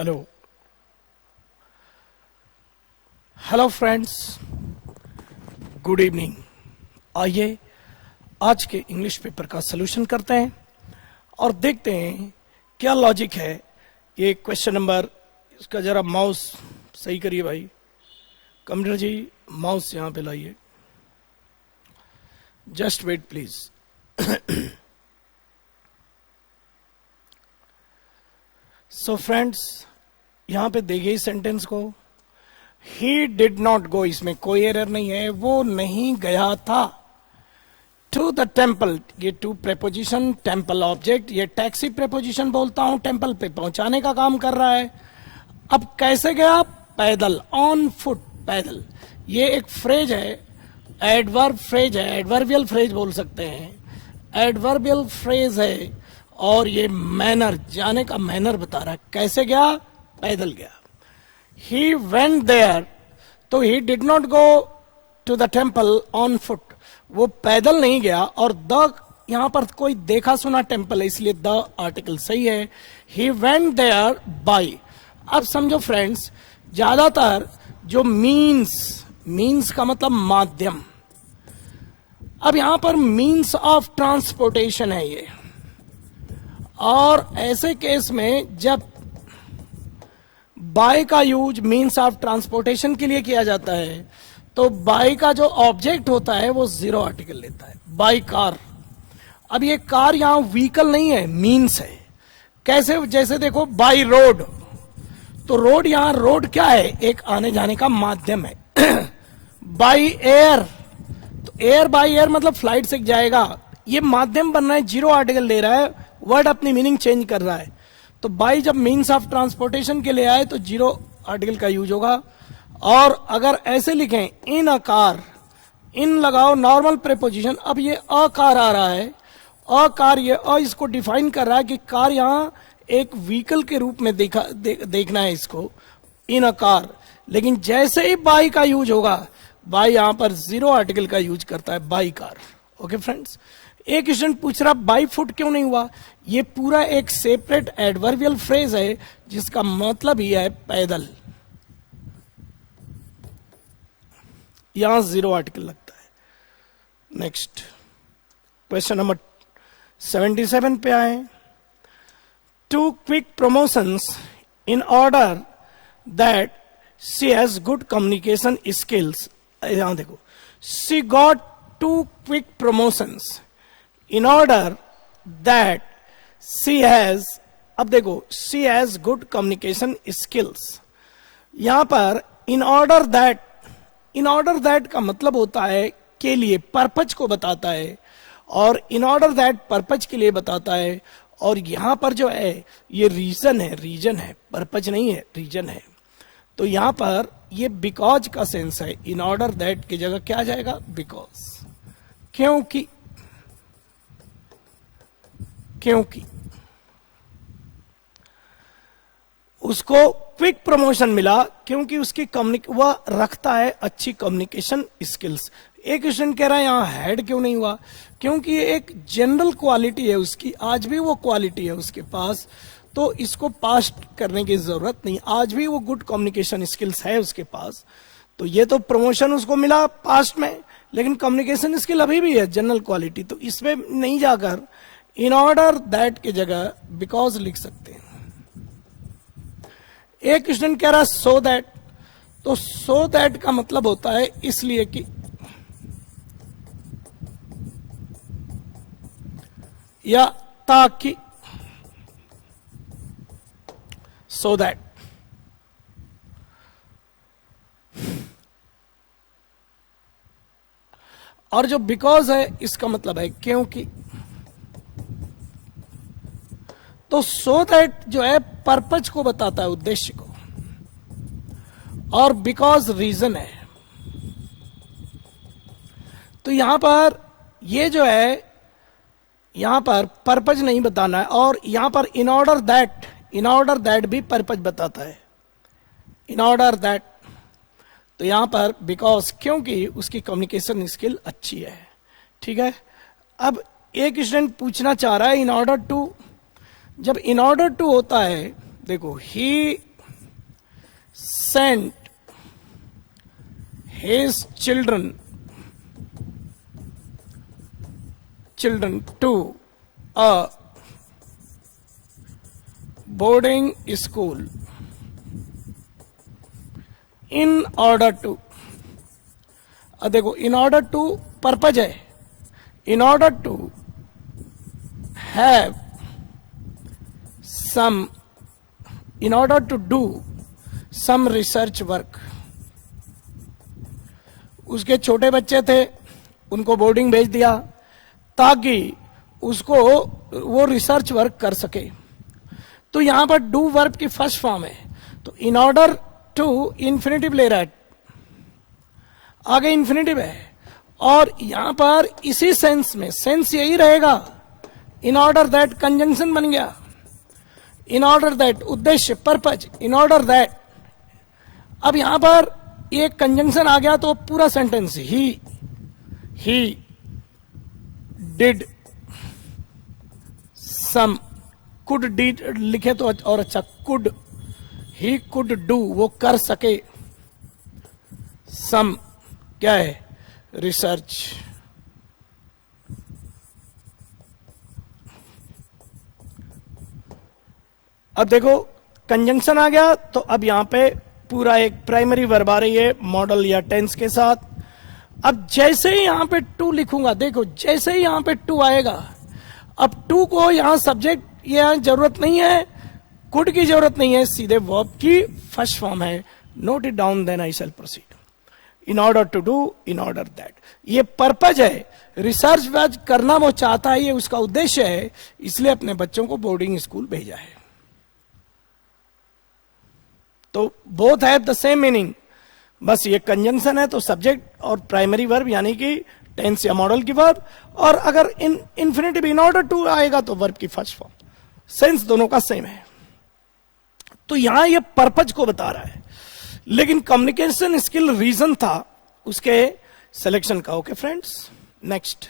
Hello hello friends, good evening. आइए आज के इंग्लिश पेपर का सलूशन करते हैं और देखते हैं क्या लॉजिक है। ये क्वेश्चन नंबर, इसका जरा माउस सही करिए भाई, कंप्यूटर जी माउस यहां पे लाइए, just wait please. So friends, यहां पे देखिए इस सेंटेंस को, ही डिड नॉट गो, इसमें कोई एरर नहीं है, वो नहीं गया था। टू द टेम्पल, ये टू प्रेपोजिशन, टेम्पल ऑब्जेक्ट, ये टैक्सी प्रेपोजिशन बोलता हूं, टेम्पल पे पहुंचाने का काम कर रहा है। अब कैसे गया? पैदल, ऑन फुट, पैदल। ये एक फ्रेज है, एडवर्ब फ्रेज है, एडवर्बियल फ्रेज बोल सकते हैं, एडवर्बियल फ्रेज है। और ये मैनर, जाने का मैनर बता रहा है। कैसे गया? पैदल गया। He went there, तो he did not go to the temple on foot, वो पैदल नहीं गया। और द यहां पर कोई देखा सुना टेम्पल है, इसलिए द आर्टिकल सही है। He went there by। अब समझो फ्रेंड्स, ज्यादातर जो मीन्स का मतलब माध्यम, अब यहां पर मीन्स ऑफ ट्रांसपोर्टेशन है ये। और ऐसे केस में जब बाय का यूज मीन्स ऑफ ट्रांसपोर्टेशन के लिए किया जाता है, तो बाय का जो ऑब्जेक्ट होता है वो जीरो आर्टिकल लेता है। बाय कार, अब ये कार यहां व्हीकल नहीं है, मीन्स है। कैसे? जैसे देखो बाय रोड, तो रोड, यहां रोड क्या है? एक आने जाने का माध्यम है। बाय एयर, तो एयर बाय एयर मतलब फ्लाइट से जाएगा, ये माध्यम बन रहा है, जीरो आर्टिकल ले रहा है, वर्ड अपनी मीनिंग चेंज कर रहा है। तो बाई जब मीन्स ऑफ ट्रांसपोर्टेशन के लिए आए तो जीरो आर्टिकल का यूज होगा। और अगर ऐसे लिखें इन अ कार, इन लगाओ नॉर्मल प्रेपोजिशन, अब ये अ कार आ रहा है, अ कार, ये अ इसको डिफाइन कर रहा है कि कार यहां एक व्हीकल के रूप में देखना है इसको, इन अ कार। लेकिन जैसे ही बाई का यूज होगा, बाई यहां पर जीरो आर्टिकल का यूज करता है, बाई कार। ओके फ्रेंड्स, एक स्टूडेंट पूछ रहा बाई फुट क्यों नहीं हुआ? ये पूरा एक सेपरेट एडवर्बियल फ्रेज है जिसका मतलब ही है पैदल, यहां जीरो आर्टिकल लगता है। नेक्स्ट क्वेश्चन नंबर 77 पे आए। Two quick promotions in order that she has good communication skills. यहां देखो, she got two quick promotions in order that she has, अब देखो she has good communication skills। यहां पर in order that का मतलब होता है के लिए, पर्पज को बताता है, और in order that पर्पज के लिए बताता है। और यहां पर जो है ये रीजन है, पर्पज नहीं है, रीजन है। तो यहां पर ये बिकॉज का सेंस है, in order that की जगह क्या आ जाएगा? बिकॉज, क्योंकि उसको क्विक प्रमोशन मिला, क्योंकि उसकी वह रखता है अच्छी कम्युनिकेशन स्किल्स। एक स्टूडेंट कह रहा है यहां हैड क्यों नहीं हुआ? क्योंकि ये एक जनरल क्वालिटी है उसकी, आज भी वो क्वालिटी है उसके पास, तो इसको पास्ट करने की जरूरत नहीं, आज भी वो गुड कम्युनिकेशन स्किल्स है उसके पास। तो ये तो प्रमोशन उसको मिला पास्ट में, लेकिन कम्युनिकेशन स्किल अभी भी है, जनरल क्वालिटी, तो इसमें नहीं जाकर इन ऑर्डर दैट की जगह बिकॉज लिख सकते हैं। एक स्टूडेंट कह रहा है सो दैट, तो सो दैट का मतलब होता है इसलिए कि, या ताकि, सो दैट। और जो बिकॉज है इसका मतलब है क्योंकि। तो सो दैट जो है पर्पज को बताता है, उद्देश्य को, और बिकॉज रीजन है। तो यहां पर ये जो है, यहां पर पर्पज नहीं बताना है, और यहां पर इन ऑर्डर दैट भी पर्पज बताता है, इन ऑर्डर दैट। तो यहां पर बिकॉज, क्योंकि उसकी कम्युनिकेशन स्किल अच्छी है। ठीक है, अब एक स्टूडेंट पूछना चाह रहा है इन ऑर्डर टू, जब इन ऑर्डर टू होता है, देखो ही sent his children to a boarding school in order to, देखो in order to पर्पज है, in order to have some, in order to do some research work. उसके छोटे बच्चे थे, उनको बोर्डिंग भेज दिया ताकि उसको वो रिसर्च वर्क कर सके. तो यहां पर डू वर्ब की फर्स्ट फॉर्म है, तो इन ऑर्डर टू इंफिनिटिव ले रहा है, आगे इंफिनिटिव है, और यहां पर इसी सेंस में सेंस यही रहेगा. इन ऑर्डर दैट कंजंक्शन बन गया, इन ऑर्डर दैट उद्देश्य पर्पज, इन ऑर्डर दैट. अब यहां पर एक कंजंक्शन आ गया तो पूरा सेंटेंस ही डिड सम, कुड डिड लिखे तो और अच्छा, कुड, ही कुड डू, वो कर सके, सम क्या है, रिसर्च. अब देखो कंजंक्शन आ गया, तो अब यहां पे पूरा एक प्राइमरी वर्ब आ रही है मॉडल या टेंस के साथ. अब जैसे ही यहां पे टू लिखूंगा, देखो जैसे ही यहां पे टू आएगा, अब टू को यहां सब्जेक्ट यहां जरूरत नहीं है, कुड की जरूरत नहीं है, सीधे वर्ब की फर्स्ट फॉर्म है. Note it down then I shall proceed. In order to do, in order that, ये पर्पज है, रिसर्च वर्क करना वो चाहता है, ये उसका उद्देश्य है, इसलिए अपने बच्चों को बोर्डिंग स्कूल भेजा है. तो both have the same meaning, बस ये कंजंक्शन है तो सब्जेक्ट और प्राइमरी वर्ब यानी कि टेंस या मॉडल की वर्ब, और अगर इंफिनिटिव इन ऑर्डर टू आएगा तो वर्ब की फर्स्ट फॉर्म. सेंस दोनों का सेम है. तो यहां ये पर्पज को बता रहा है, लेकिन कम्युनिकेशन स्किल रीजन था उसके सिलेक्शन का. Okay friends, next.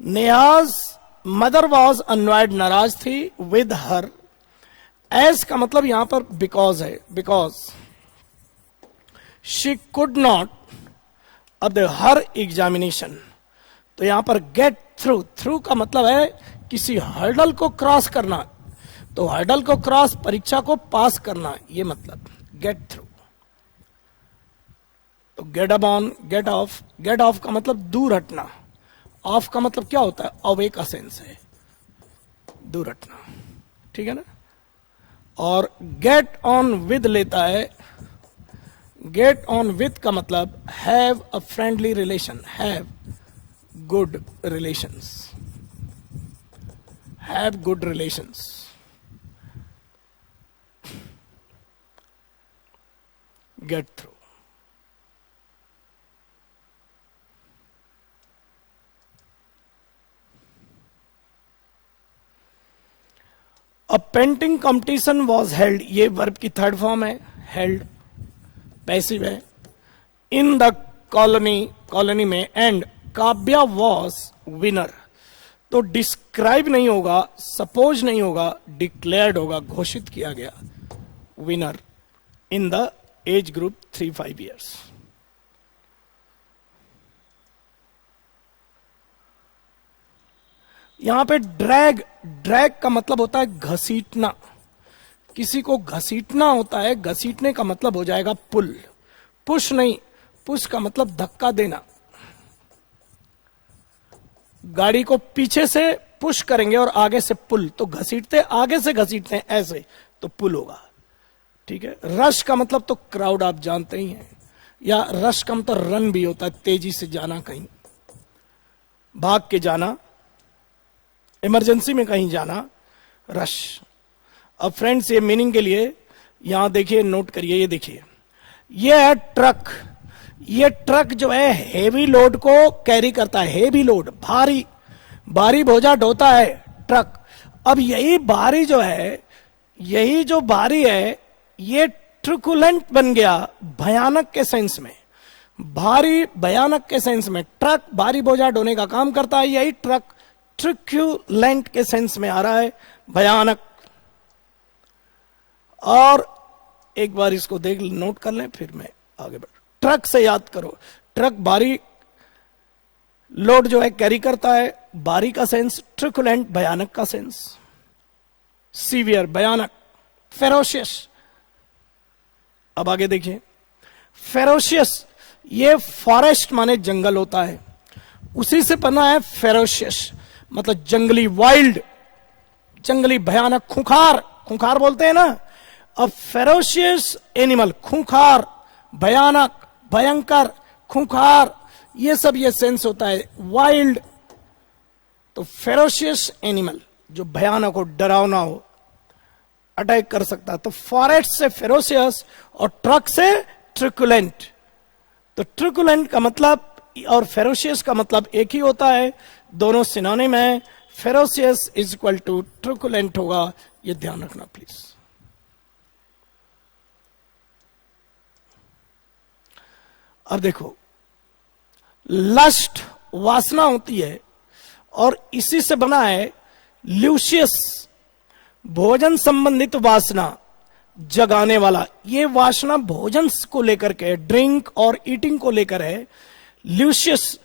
Neha's mother was annoyed, नाराज थी, विद हर. एज का मतलब यहां पर बिकॉज है, बिकॉज शी कुड नॉट, अब हर एग्जामिनेशन, तो यहां पर गेट थ्रू, थ्रू का मतलब है किसी हर्डल को क्रॉस करना, तो हर्डल को क्रॉस, परीक्षा को पास करना, ये मतलब गेट थ्रू. तो get up on, get off, get off का मतलब दूर हटना, ऑफ का मतलब क्या होता है, अवे का सेंस है, दूर हटना, ठीक है ना. और गेट ऑन विद लेता है, गेट ऑन विद का मतलब have a friendly relation, have good relations, have good relations. Get through. A painting competition was held, ये वर्ब की थर्ड फॉर्म है, हेल्ड पैसिव है, इन द कॉलोनी, कॉलोनी में, and Kavya was winner. तो describe नहीं होगा, सपोज नहीं होगा, डिक्लेयर्ड होगा, घोषित किया गया, winner in the age group 3-5 years. यहां पे ड्रैग, ड्रैग का मतलब होता है घसीटना, किसी को घसीटना होता है, घसीटने का मतलब हो जाएगा पुल. पुश नहीं, पुश का मतलब धक्का देना. गाड़ी को पीछे से पुश करेंगे और आगे से पुल, तो घसीटते, आगे से घसीटते हैं ऐसे, तो पुल होगा, ठीक है. रश का मतलब तो क्राउड आप जानते ही हैं, या रश का मतलब रन भी होता है, तेजी से जाना, कहीं भाग के जाना, इमरजेंसी में कहीं जाना, रश. अब फ्रेंड्स ये मीनिंग के लिए यहां देखिए, नोट करिए, ये देखिए, ये है ट्रक. ये ट्रक जो है हेवी लोड को कैरी करता है, हेवी लोड, भारी भारी बोझा ढोता है ट्रक. अब यही भारी जो है, यही जो भारी है, ये ट्रुकुलेंट बन गया, भयानक के सेंस में, भारी भयानक के सेंस में. ट्रक भारी बोझा ढोने का काम करता है, यही ट्रक ट्रुकुलेंट के सेंस में आ रहा है, भयानक. और एक बार इसको देख नोट कर लें, फिर मैं आगे बढ़। ट्रक से याद करो, ट्रक भारी लोड जो है कैरी करता है, भारी का सेंस, ट्रिकुलेंट भयानक का सेंस, सीवियर भयानक, फेरोशियस। अब आगे देखिए, फेरोशियस ये फॉरेस्ट माने जंगल होता है, उसी से बना है फेरोशियस, मतलब जंगली, वाइल्ड, जंगली, भयानक, खूंखार, खूंखार बोलते हैं ना। अब फेरोशियस एनिमल, खूंखार, भयानक, भयंकर, खूंखार, ये सब ये सेंस होता है। वाइल्ड तो फेरोशियस एनिमल जो भयानक हो, डरावना हो, अटैक कर सकता है। तो फॉरेस्ट से फेरोशियस और ट्रक से ट्रिकुलेंट। तो ट्रिकुलेंट का मतलब और फेरोशियस का मतलब एक ही होता है, दोनों सिनोनिम है। फेरोशियस इज इक्वल टू ट्रिकुलेंट होगा, ये ध्यान रखना प्लीज। अब देखो, लस्ट वासना होती है और इसी से बना है ल्यूशियस, भोजन संबंधित वासना, जगाने वाला। ये वासना भोजन को लेकर के, ड्रिंक और ईटिंग को लेकर है। ल्यूशियस,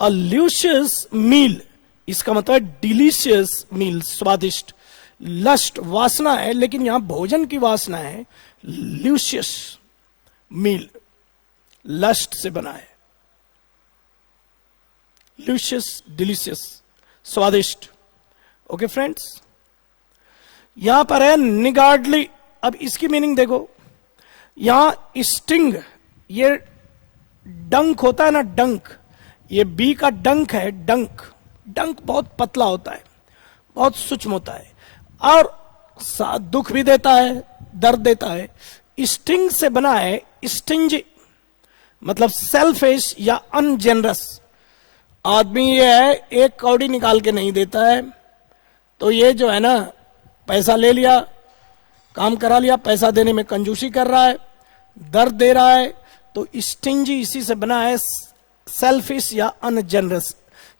अ ल्यूशियस मील, इसका मतलब डिलीशियस मील, स्वादिष्ट। लस्ट वासना है, लेकिन यहां भोजन की वासना है। ल्यूशियस मील लस्ट से बना है, ल्यूशियस, डिलीशियस, स्वादिष्ट। ओके फ्रेंड्स, यहां पर है निगार्डली। अब इसकी मीनिंग देखो, यहां स्टिंग, ये डंक होता है ना, डंक, ये बी का डंक है, डंक। डंक बहुत पतला होता है, बहुत सूक्ष्म होता है और दुख भी देता है, दर्द देता है। स्टिंग से बना है स्टिंजी, मतलब सेल्फिश या अनजेनरस। आदमी ये है, एक कौड़ी निकाल के नहीं देता है, तो ये जो है ना, पैसा ले लिया, काम करा लिया, पैसा देने में कंजूसी कर रहा है, दर्द दे रहा है। तो स्टिंजी इसी से बना है, सेल्फिश या अनजेनरस।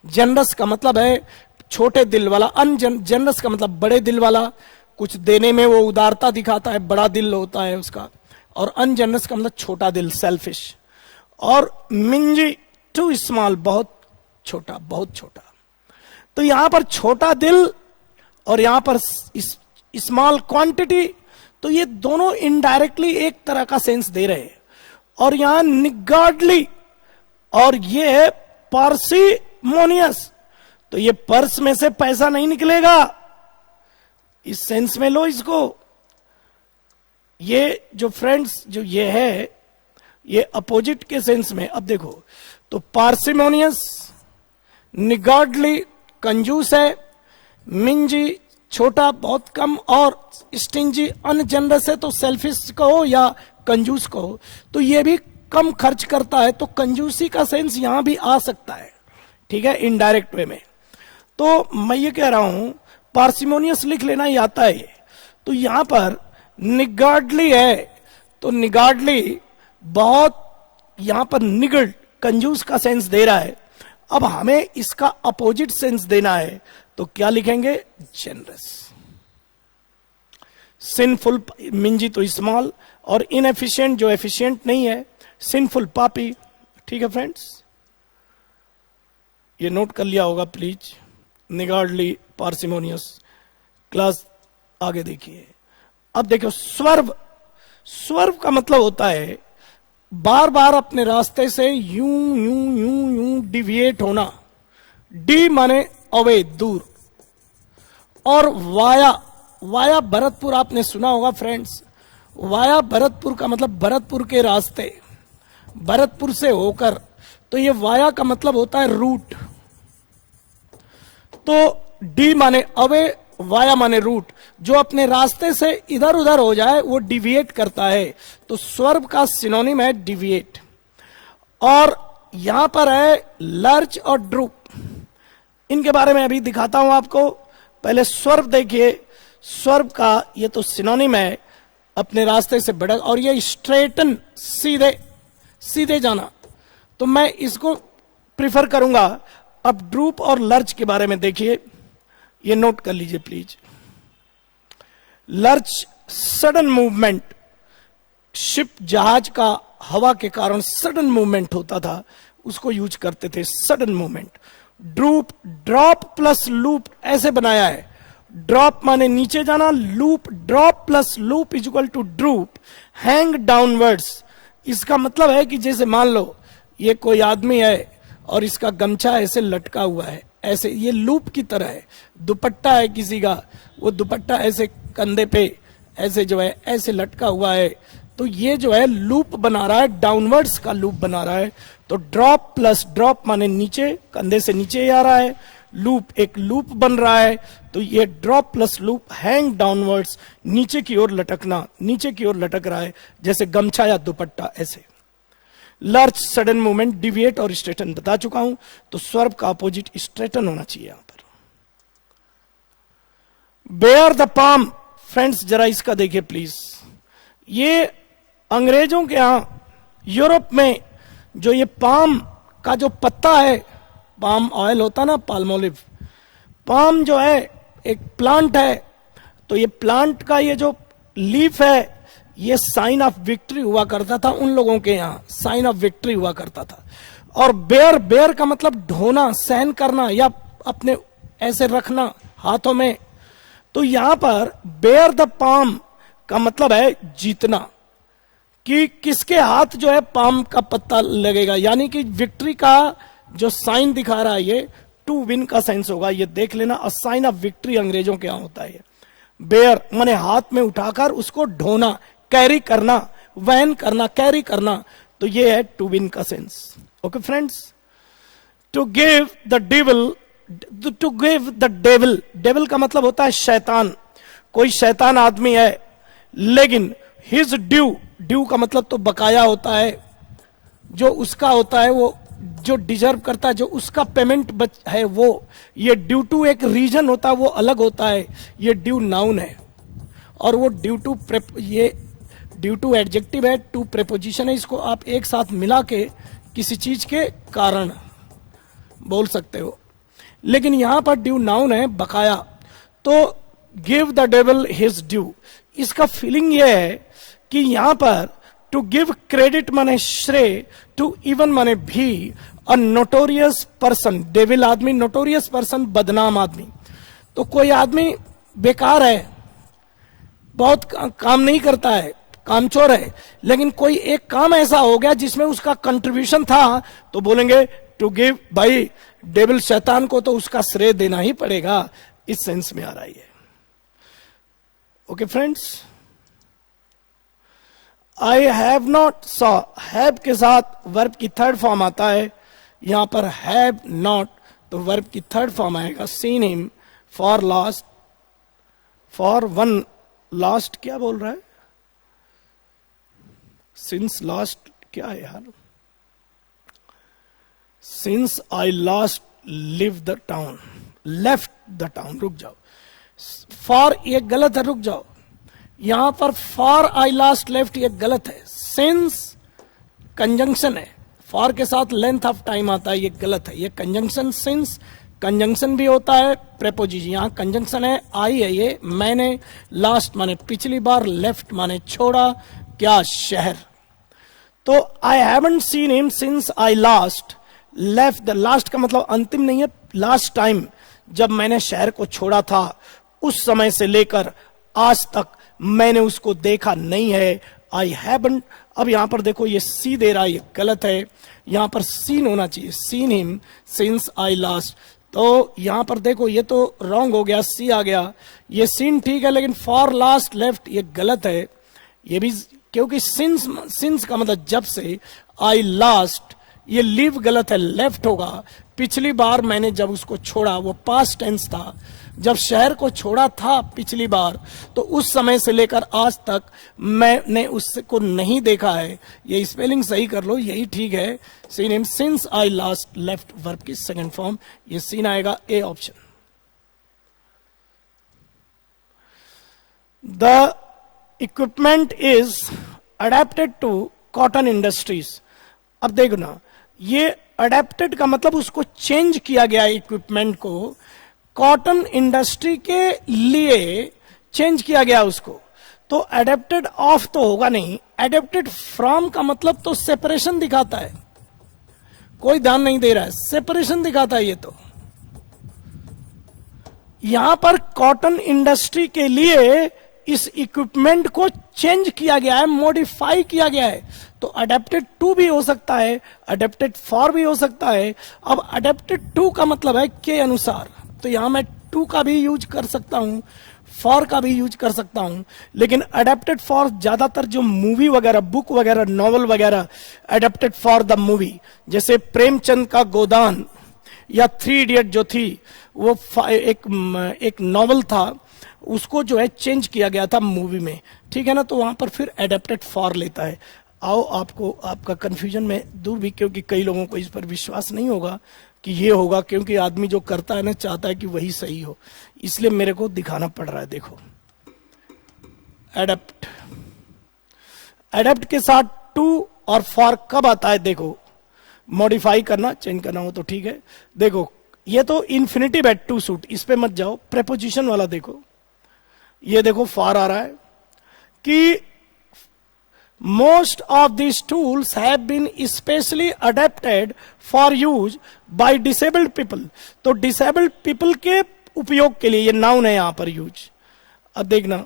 जेनरस का मतलब है छोटे दिल वाला, अनजेनरस का मतलब बड़े दिल वाला, कुछ देने में वो उदारता दिखाता है, बड़ा दिल होता है उसका। और अनजेनरस का मतलब छोटा दिल, सेल्फिश। और मिंजी, टू स्मॉल, बहुत छोटा, बहुत छोटा। तो यहां पर छोटा दिल और यहां पर स्मॉल क्वांटिटी, तो ये दोनों इनडायरेक्टली एक तरह का सेंस दे रहे हैं। और यहां निगार्डली, और ये है पार्सिमोनियस, तो ये पर्स में से पैसा नहीं निकलेगा, इस सेंस में लो इसको। ये जो फ्रेंड्स, जो ये है, ये अपोजिट के सेंस में। अब देखो, तो पार्सिमोनियस, निगार्डली कंजूस है, मिंजी छोटा, बहुत कम, और स्टिंजी अनजेनरस है, तो सेल्फिश कहो या कंजूस कहो। तो ये भी कम खर्च करता है, तो कंजूसी का सेंस यहां भी आ सकता है, ठीक है, इनडायरेक्ट वे में। तो मैं ये कह रहा हूं, पार्सिमोनियस लिख लेना ही आता है ये। तो यहां पर निगार्डली है, तो निगार्डली बहुत, यहां पर निगड़, कंजूस का सेंस दे रहा है। अब हमें इसका अपोजिट सेंस देना है, तो क्या लिखेंगे? जेनरस। सिनफुल, मिंजी तो स्मॉल, और इनएफिशिएंट जो एफिशिएंट नहीं है, सिनफुल, पापी। ठीक है फ्रेंड्स, ये नोट कर लिया होगा प्लीज, निगार्डली, पार्सिमोनियस। क्लास आगे देखिए। अब देखो, स्वर्व, स्वर्व का मतलब होता है बार बार अपने रास्ते से यूं यूं यूं यूं डिविएट होना। डी माने अवे, दूर, और वाया, वाया भरतपुर आपने सुना होगा फ्रेंड्स। वाया भरतपुर का मतलब भरतपुर के रास्ते, भरतपुर से होकर, तो ये वाया का मतलब होता है रूट। तो डी माने अवे, वाया माने रूट, जो अपने रास्ते से इधर उधर हो जाए वो डिविएट करता है। तो स्वर्व का सिनोनिम है डिविएट। और यहां पर है लर्च और ड्रूप, इनके बारे में अभी दिखाता हूं आपको। पहले स्वर्व देखिए, स्वर्व का ये तो सिनोनिम है अपने रास्ते से बढ़, और ये स्ट्रेटन, सीधे सीधे जाना, तो मैं इसको प्रिफर करूंगा। अब ड्रूप और लर्च के बारे में देखिए, ये नोट कर लीजिए please. Lurch, sudden movement, ship जहाज का हवा के कारण सडन मूवमेंट होता था, उसको यूज करते थे, sudden movement. Droop, drop plus loop ऐसे बनाया है। ड्रॉप माने नीचे जाना, loop, drop plus loop is equal to droop. Hang downwards, इसका मतलब है कि जैसे मान लो ये कोई आदमी है और इसका गमछा ऐसे लटका हुआ है, ऐसे, ये लूप की तरह है। दुपट्टा है किसी का, वो दुपट्टा ऐसे कंधे पे ऐसे जो है ऐसे लटका हुआ है, तो ये जो है लूप बना रहा है, डाउनवर्ड्स का लूप बना रहा है। तो ड्रॉप प्लस ड्रॉप माने नीचे, कंधे से नीचे ही आ रहा है, लूप एक लूप बन रहा है, तो ये drop plus loop, hang downwards, नीचे की ओर लटकना, नीचे की ओर लटक रहा है जैसे गमछा या दुपट्टा ऐसे। लर्च, सडन मूवमेंट, डिविएट और स्ट्रेटन बता चुका हूं, तो स्वर्ब का अपोजिट स्ट्रेटन होना चाहिए यहां पर। बेयर द पाम, फ्रेंड्स जरा इसका देखिए प्लीज। ये अंग्रेजों के यहां यूरोप में जो ये पाम का जो पत्ता है, पाम ऑयल होता ना, पाल्मोलिव, पाम जो है एक प्लांट है, तो ये प्लांट का ये जो लीफ है, ये साइन ऑफ विक्ट्री हुआ करता था उन लोगों के यहां, साइन ऑफ विक्ट्री हुआ करता था। और बेयर, बेयर का मतलब ढोना, सहन करना या अपने ऐसे रखना हाथों में। तो यहां पर बेयर द पाम का मतलब है जीतना, कि किसके हाथ जो है पाम का पत्ता लगेगा, यानी कि विक्ट्री का जो साइन दिखा रहा है, ये टू विन का सेंस होगा, ये देख लेना। अ साइन ऑफ विक्ट्री अंग्रेजों के यहां होता है। बेयर माने हाथ में उठाकर उसको ढोना, कैरी करना, वहन करना, कैरी करना, तो ये है टू विन का sense. Okay friends, to give the devil, to give the devil, devil का मतलब होता है शैतान, कोई शैतान आदमी है, लेकिन हिज ड्यू, ड्यू का मतलब तो बकाया होता है, जो उसका होता है, वो जो डिजर्व करता है, जो उसका पेमेंट है वो। ये ड्यू टू एक रीजन होता है, वो अलग होता है, ये ड्यू नाउन है, और वो ड्यू टू, ये ड्यू टू एडजेक्टिव है, टू प्रेपोजिशन है, इसको आप एक साथ मिला के किसी चीज के कारण बोल सकते हो, लेकिन यहां पर ड्यू नाउन है, बकाया। तो give the devil his due, इसका फीलिंग यह है कि यहां पर टू गिव क्रेडिट माने श्रेय, टू इवन माने भी, अ नोटोरियस पर्सन, डेविल आदमी, नोटोरियस पर्सन बदनाम आदमी। तो कोई आदमी बेकार है, बहुत काम नहीं करता है, कामचोर है, लेकिन कोई एक काम ऐसा हो गया जिसमें उसका कंट्रीब्यूशन था, तो बोलेंगे टू गिव, भाई डेविल शैतान को तो उसका श्रेय देना ही पड़ेगा, इस सेंस में आ रहा है। Okay friends, I have not saw, have के साथ वर्ब की थर्ड फॉर्म आता है, यहां पर हैव नॉट, तो वर्ब की थर्ड फॉर्म आएगा seen him, for last, for one last, क्या बोल रहा है, सिंस लास्ट क्या है यार, since I last live the town, left the town, रुक जाओ, फॉर ये गलत है, रुक जाओ, यहां पर फॉर आई लास्ट लेफ्ट ये गलत है, सिंस कंजंक्शन है, फॉर के साथ लेंथ ऑफ टाइम आता है, ये गलत है, ये कंजंक्शन, सिंस कंजंक्शन भी होता है, प्रेपोजिशन, यहां कंजंक्शन है, आई है ये, मैंने, लास्ट माने पिछली बार, लेफ्ट माने छोड़ा, क्या, शहर। तो I haven't seen him since I last left, the last का मतलब अंतिम नहीं है, लास्ट टाइम जब मैंने शहर को छोड़ा था, उस समय से लेकर आज तक मैंने उसको देखा नहीं है, आई हैवंट। अब यहां पर देखो ये सी दे रहा है, ये गलत है, यहां पर सीन होना चाहिए, scene him since I last, तो यहां पर देखो ये तो रॉन्ग हो गया, सी आ गया, ये सीन ठीक है, लेकिन फॉर लास्ट लेफ्ट ये गलत है, ये भी, क्योंकि सिंस का मतलब जब से, आई लास्ट, ये लीव गलत है, लेफ्ट होगा, पिछली बार मैंने जब उसको छोड़ा, वो पास्ट टेंस था, जब शहर को छोड़ा था पिछली बार, तो उस समय से लेकर आज तक मैंने उसको नहीं देखा है, ये स्पेलिंग सही कर लो, यही ठीक है, seen him since I last left, verb की सेकंड फॉर्म, ये सीन आएगा, A option. The equipment is adapted to cotton industries. अब देखो ना, ये अडेप्टेड का मतलब उसको चेंज किया गया, इक्विपमेंट को कॉटन इंडस्ट्री के लिए चेंज किया गया उसको। तो अडेप्टेड ऑफ तो होगा नहीं, अडेप्टेड फ्रॉम का मतलब तो सेपरेशन दिखाता है, कोई ध्यान नहीं दे रहा है, सेपरेशन दिखाता है ये तो। यहां पर कॉटन इंडस्ट्री के लिए इस इक्विपमेंट को चेंज किया गया है, मॉडिफाई किया गया है, तो अडेप्टेड टू भी हो सकता है, अडेप्टेड फॉर भी हो सकता है। अब अडेप्टेड टू का मतलब है के अनुसार, तो यहां मैं टू का भी यूज कर सकता हूं, फॉर का भी यूज कर सकता हूं, लेकिन अडेप्टेड फॉर ज्यादातर जो मूवी वगैरह, बुक वगैरह, नॉवल वगैरह, अडेप्टेड फॉर द मूवी, जैसे प्रेमचंद का गोदान या थ्री इडियट जो थी वो एक नॉवल था, उसको जो है चेंज किया गया था मूवी में, ठीक है ना, तो वहां पर फिर एडेप्टेड फॉर लेता है। आओ आपको आपका कंफ्यूजन में दूर भी, क्योंकि कई लोगों को इस पर विश्वास नहीं होगा कि ये होगा, क्योंकि आदमी जो करता है ना चाहता है कि वही सही हो, इसलिए मेरे को दिखाना पड़ रहा है। देखो एडेप्ट, एडेप्ट के साथ टू और फॉर कब आता है, देखो मॉडिफाई करना, चेंज करना हो तो ठीक है। देखो ये तो इन्फिनिटिव है, टू सूट, इस पे मत जाओ, प्रेपोजिशन वाला देखो, ये देखो फॉर आ रहा है कि most of these tools have been specially adapted for use by disabled people, तो disabled people के उपयोग के लिए ये नाउन है यहां पर यूज। अब देखना,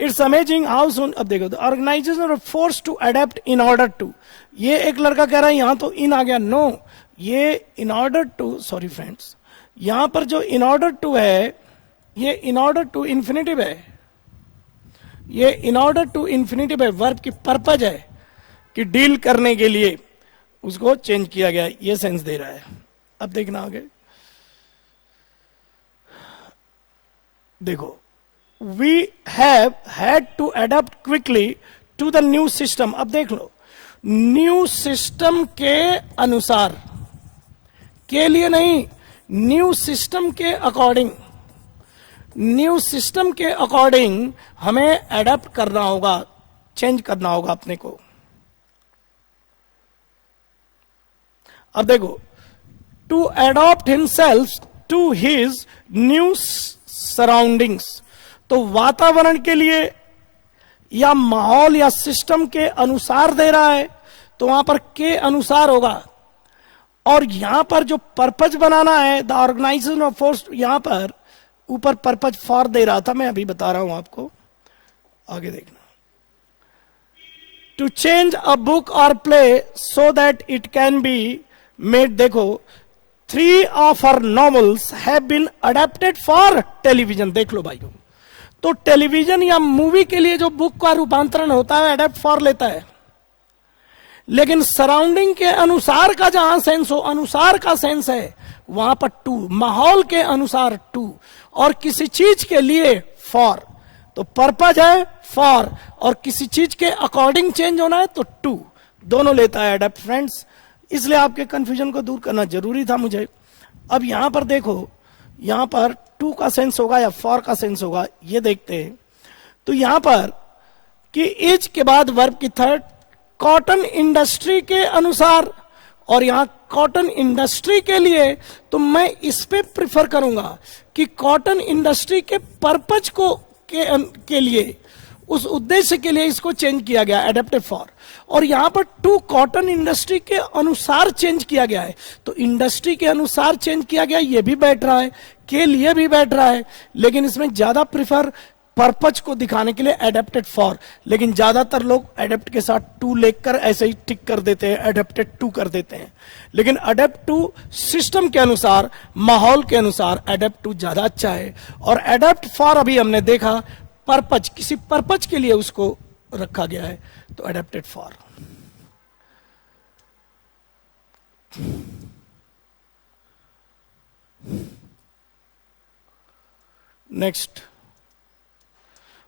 इट्स अमेजिंग हाउ सुन, अब देखो the organisation are force to adapt in order to, ये एक लड़का कह रहा है यहां तो इन आ गया, नो ये in order to, sorry friends, यहां पर जो इन ऑर्डर टू है ये इन ऑर्डर टू इंफिनिटिव है, ये इन ऑर्डर टू इंफिनिटिव है, वर्ब की पर्पज है कि डील करने के लिए उसको चेंज किया गया, ये सेंस दे रहा है। अब देखना आगे, देखो we have had to adopt quickly to the new system, अब देख लो न्यू सिस्टम के अनुसार, के लिए नहीं, न्यू सिस्टम के अकॉर्डिंग, न्यू सिस्टम के अकॉर्डिंग हमें एडप्ट करना होगा, चेंज करना होगा अपने को। अब देखो to adopt himself to his new surroundings, तो वातावरण के लिए या माहौल या सिस्टम के अनुसार दे रहा है, तो वहां पर के अनुसार होगा। और यहां पर जो पर्पज बनाना है, द ऑर्गेनाइजेशन ऑफ फोर्स, यहां पर ऊपर पर्पज फॉर दे रहा था, मैं अभी बता रहा हूं आपको, आगे देखना। टू चेंज अ बुक और play so that it can be made, देखो 3 of our novels have been adapted for television, देख लो भाइयों, तो टेलीविजन या मूवी के लिए जो बुक का रूपांतरण होता है अडेप्ट फॉर लेता है, लेकिन सराउंडिंग के अनुसार का जहां सेंस हो, अनुसार का सेंस है वहां पर टू, माहौल के अनुसार टू, और किसी चीज के लिए फॉर, तो पर्पज है फॉर, और किसी चीज के अकॉर्डिंग चेंज होना है तो टू, दोनों लेता है अडेप्ट फ्रेंड्स, इसलिए आपके कंफ्यूजन को दूर करना जरूरी था मुझे। अब यहां पर देखो, यहां पर टू का सेंस होगा या फॉर का सेंस होगा, ये देखते हैं। तो यहां पर कि इज के बाद वर्ब की थर्ड, कॉटन इंडस्ट्री के अनुसार, और यहां कॉटन इंडस्ट्री के लिए, तो मैं इस पे प्रिफर करूंगा कि कॉटन इंडस्ट्री के पर्पज को के लिए, उस उद्देश्य के लिए इसको चेंज किया गया एडेप्टेड फॉर, और यहां पर टू कॉटन इंडस्ट्री के अनुसार चेंज किया गया है, तो इंडस्ट्री के अनुसार चेंज किया गया, ये भी बैठ रहा है, के लिए भी बैठ रहा है, लेकिन इसमें ज्यादा प्रिफर पर्पज को दिखाने के लिए एडेप्टेड फॉर, लेकिन ज्यादातर लोग एडेप्ट के साथ टू लेकर ऐसे ही टिक कर देते हैं, एडेप्टेड टू कर देते हैं, लेकिन एडेप्ट टू सिस्टम के अनुसार, माहौल के अनुसार एडेप्ट टू ज्यादा अच्छा है। और एडेप्ट फॉर अभी हमने देखा पर्पज, किसी पर्पज के लिए उसको रखा गया है, तो adapted for. Next,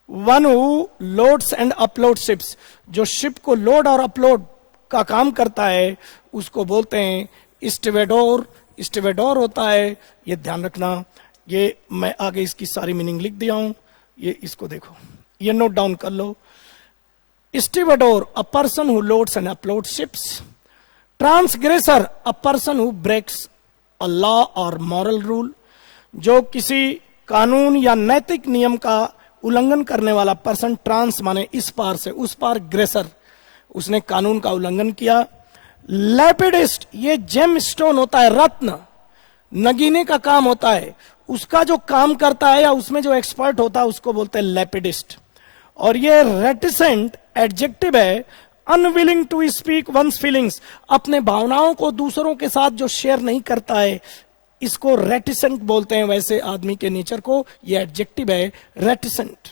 one who loads and upload ships, जो शिप को लोड और अपलोड का काम करता है उसको बोलते हैं स्टीवेडोर। स्टीवेडोर होता है, ये ध्यान रखना, ये मैं आगे इसकी सारी मीनिंग लिख दिया हूं, ये इसको देखो, ये नोट डाउन कर लो। Stevedore, a person who loads and upload ships. Transgressor, a person who breaks a law और मॉरल रूल, जो किसी कानून या नैतिक नियम का उल्लंघन करने वाला पर्सन, ट्रांस माने इस पार से उस पार, ग्रेसर उसने कानून का उल्लंघन किया। लैपिडिस्ट ये जेम स्टोन होता है, रत्न नगीने का काम होता है, उसका जो काम करता है या उसमें जो एक्सपर्ट होता है उसको बोलते हैं लैपिडिस्ट। और ये रेटिसेंट एडजेक्टिव है, unwilling to speak one's feelings, अपने भावनाओं को दूसरों के साथ जो शेयर नहीं करता है, इसको रेटिसेंट बोलते हैं। वैसे आदमी के नेचर को ये एडजेक्टिव है रेटिसेंट।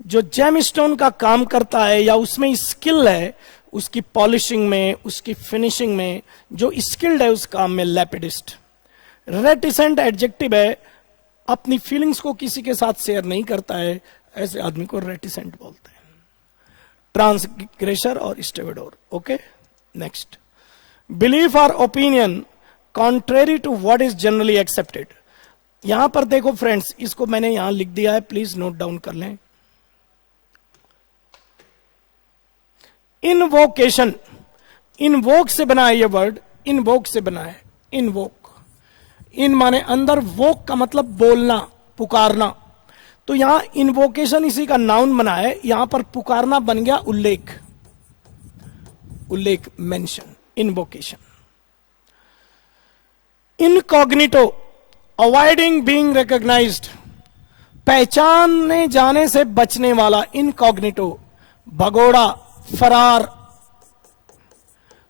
जो जेमस्टोन का काम करता है या उसमें स्किल है, उसकी पॉलिशिंग में, उसकी फिनिशिंग में जो स्किल्ड है उस काम में, लैपिडिस्ट। रेटिसेंट एडजेक्टिव है, अपनी फीलिंग्स को किसी के साथ शेयर नहीं करता है, ऐसे आदमी को रेटिसेंट बोलते हैं। ट्रांसग्रेसर और स्टेवेडोर। ओके, नेक्स्ट, बिलीफ और opinion contrary to what is generally accepted. यहां पर देखो फ्रेंड्स, इसको मैंने यहां लिख दिया है, प्लीज नोट डाउन कर लें। इनवोकेशन, इनवोक से बना है ये वर्ड, इनवोक से बना है, इनवोक, इन माने अंदर, वोक का मतलब बोलना, पुकारना। तो यहां इनवोकेशन इसी का नाउन बना है, यहां पर पुकारना बन गया उल्लेख, उल्लेख, mention, invocation. Incognito, avoiding being recognised, पहचाने जाने से बचने वाला, इनकॉग्निटो। भगोड़ा, फरार,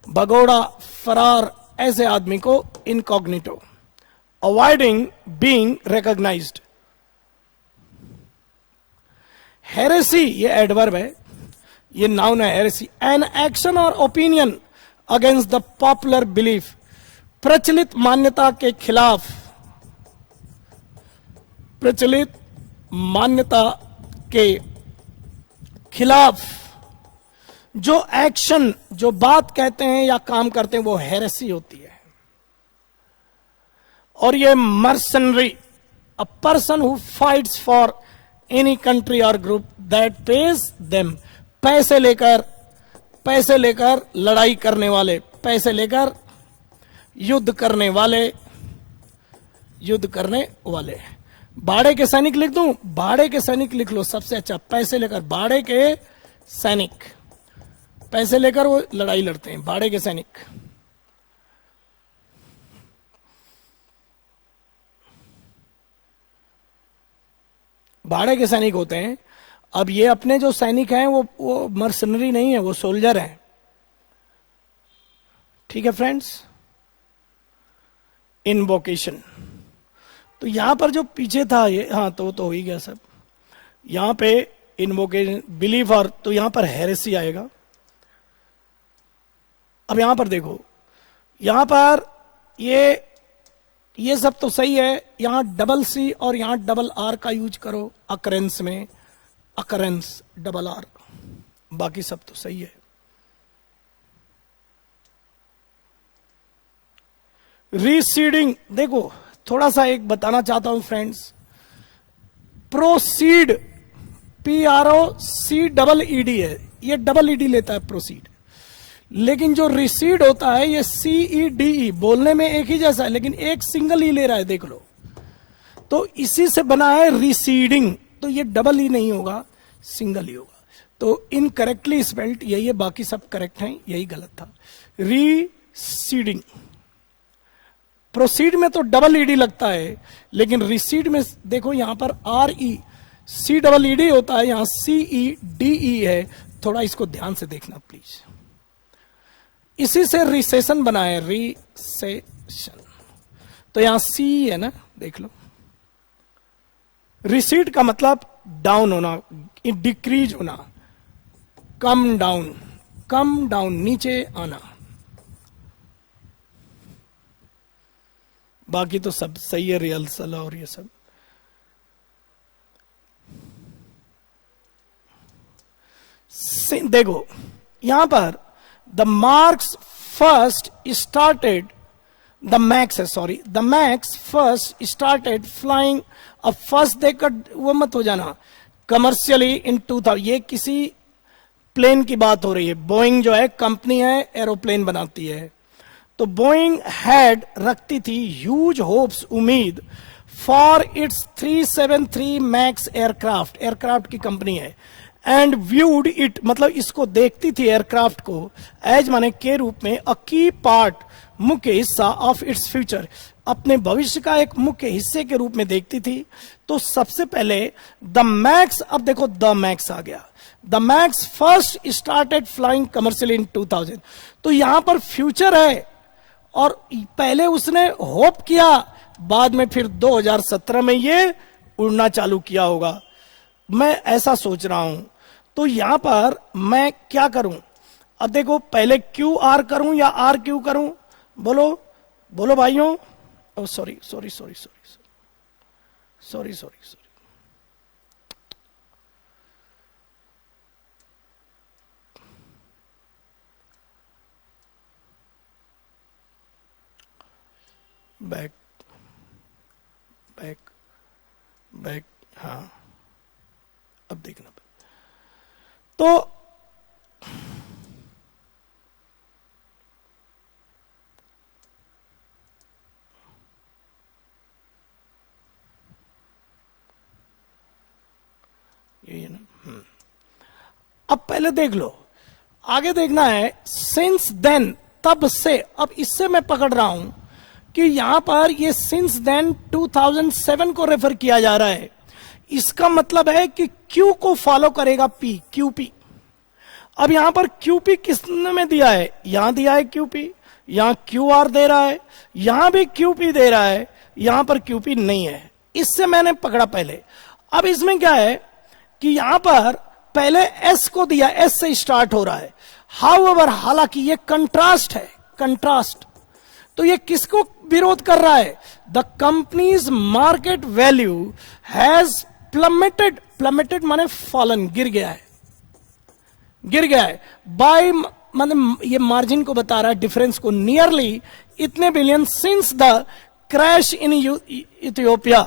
भगोड़ा, फरार, ऐसे आदमी को incognito. Avoiding being recognised. Heresy, ये एडवर्ब है, ये नाउन है, हेरेसी। एन एक्शन और opinion against the popular belief, प्रचलित मान्यता के खिलाफ, प्रचलित मान्यता के खिलाफ जो एक्शन, जो बात कहते हैं या काम करते हैं, वो हेरेसी होती है। और ये mercenary, a person who fights for any country और ग्रुप दैट पेज देम, पैसे लेकर लड़ाई करने वाले, पैसे लेकर युद्ध करने वाले, युद्ध करने वाले। भाड़े के सैनिक लिख दूं, भाड़े के सैनिक लिख लो, सबसे अच्छा। पैसे लेकर, भाड़े के सैनिक, पैसे लेकर वो लड़ाई लड़ते हैं, भाड़े के सैनिक। भाड़े के सैनिक होते हैं। अब ये अपने जो सैनिक हैं वो मर्सनरी नहीं है, वो सोल्जर हैं। ठीक है फ्रेंड्स। इनवोकेशन, तो यहां पर जो पीछे था ये, हाँ तो हो ही गया सब। यहां पे इनवोकेशन, बिलीफ, और तो यहां पर हेरेसी आएगा। अब यहां पर देखो, यहां पर ये सब तो सही है, यहां डबल सी और यहां डबल आर का यूज करो अकरेंस में, अकरेंस डबल आर, बाकी सब तो सही है। रीसीडिंग, देखो थोड़ा सा एक बताना चाहता हूं फ्रेंड्स, प्रोसीड, PROCEED है, ये डबल ईडी लेता है प्रोसीड। लेकिन जो रिसीड होता है ये CEDE, बोलने में एक ही जैसा है लेकिन एक सिंगल ही ले रहा है, देख लो। तो इसी से बना है रिसीडिंग, तो ये डबल ही नहीं होगा, सिंगल ही होगा। तो इनकरेक्टली स्पेल्ड यही है, बाकी सब करेक्ट हैं, यही गलत था। रीसीडिंग, प्रोसीड में तो डबल ईडी लगता है, लेकिन रिसीड में देखो यहां पर RECEED होता है, यहां CEDE है। थोड़ा इसको ध्यान से देखना प्लीज। इसी से रिसेशन बना है, रिसेशन, तो यहां C है ना, देख लो। रिसीड का मतलब डाउन होना, डिक्रीज होना, कम डाउन, नीचे आना। बाकी तो सब सही है, रिहर्सल और ये सब। देखो यहां पर the marks first started, the max first started flying. अब फर्स्ट देखकर वो मत हो जाना, कमर्शियली इन 2000, ये किसी प्लेन की बात हो रही है। बोइंग जो है कंपनी है, एरोप्लेन बनाती है। तो बोइंग हैड रखती थी ह्यूज होप्स, उम्मीद, for its 373 max aircraft, aircraft की कंपनी है, एंड व्यूड इट, मतलब इसको देखती थी एयरक्राफ्ट को, एज माने के रूप में, अ की पार्ट, मुख्य हिस्सा, ऑफ इट्स फ्यूचर, अपने भविष्य का एक मुख्य हिस्से के रूप में देखती थी। तो सबसे पहले द मैक्स, अब देखो द मैक्स आ गया, the max first started flying commercial इन 2000। तो यहां पर फ्यूचर है, और पहले उसने होप किया, बाद में फिर 2017 में ये उड़ना चालू किया होगा, मैं ऐसा सोच रहा हूं। तो यहां पर मैं क्या करूं, अब देखो पहले क्यू आर करूं या आर क्यू करूं, बोलो बोलो भाइयों। Sorry sorry sorry sorry sorry sorry sorry, back back back, हाँ अब देखना। तो ये ना, अब पहले देख लो, आगे देखना है। सिंस देन, तब से, अब इससे मैं पकड़ रहा हूं कि यहां पर ये सिंस देन 2007 को रेफर किया जा रहा है। इसका मतलब है कि क्यू को फॉलो करेगा पी, क्यूपी। अब यहां पर क्यूपी किसने में दिया है, यहां दिया है क्यूपी, यहां क्यू आर दे रहा है, यहां भी क्यूपी दे रहा है, यहां पर क्यूपी नहीं है। इससे मैंने पकड़ा पहले। अब इसमें क्या है कि यहां पर पहले एस को दिया, एस से स्टार्ट हो रहा है। हाउएवर, हालांकि ये कंट्रास्ट है, कंट्रास्ट। तो ये किसको विरोध कर रहा है, the company's market value has plummeted, plummeted माने फॉलन, गिर गया है, गिर गया है, बाय, मतलब ये मार्जिन को बता रहा है, डिफरेंस को, नियरली इतने billion since the crash in Ethiopia.